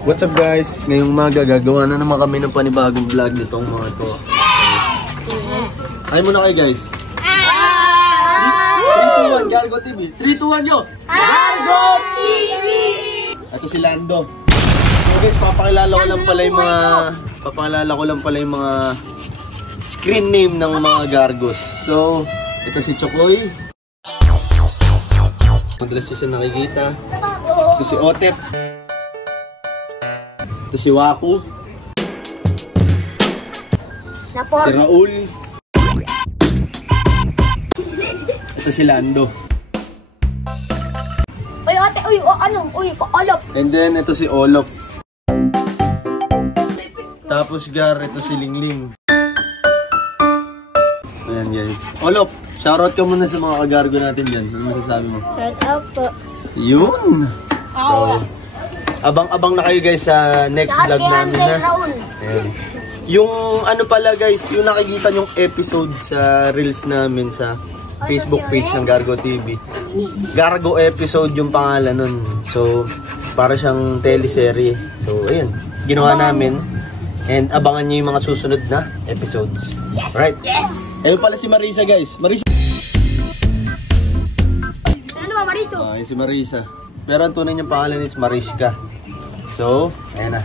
What's up guys? Ngayong umaga gagawa na naman kami ng panibagong vlog nitong mga to. Ay muna kayo guys. 3, 2, 1, Gargo TV. 3, 2, 1, yo! Gargo TV! Ito si Lando. So guys, papakilala ko lang pala yung mga screen name ng mga Gargos. So, ito si Chokoy. Madalas ko siya nakikita. Ito si Otep. Ito si Waku. Si Raul. Ito si Lando. Uy, ate, Olop. And then, ito si Olop. Tapos Gar, ito si Lingling. Ayan guys. Olop, shoutout ka muna sa mga kagargo natin dyan. Ano masasabi mo? Shout out po. Yun! So, abang-abang na kayo guys sa next vlog namin na. Ayan. Yung ano pala guys, yung nakikita nyong episode sa reels namin sa Facebook page ng Gargo TV. Gargo episode yung pangalan nun. So, para siyang teleserye. So, ayun. Ginawa namin. And abangan nyo yung mga susunod na episodes. Yes! Right? Yes! Ayun pala si Marisa guys. Marisa! Ano ba, Mariso? Yun si Marisa. Pero ang tunay niyang pangalan is Mariska. So, ayan na.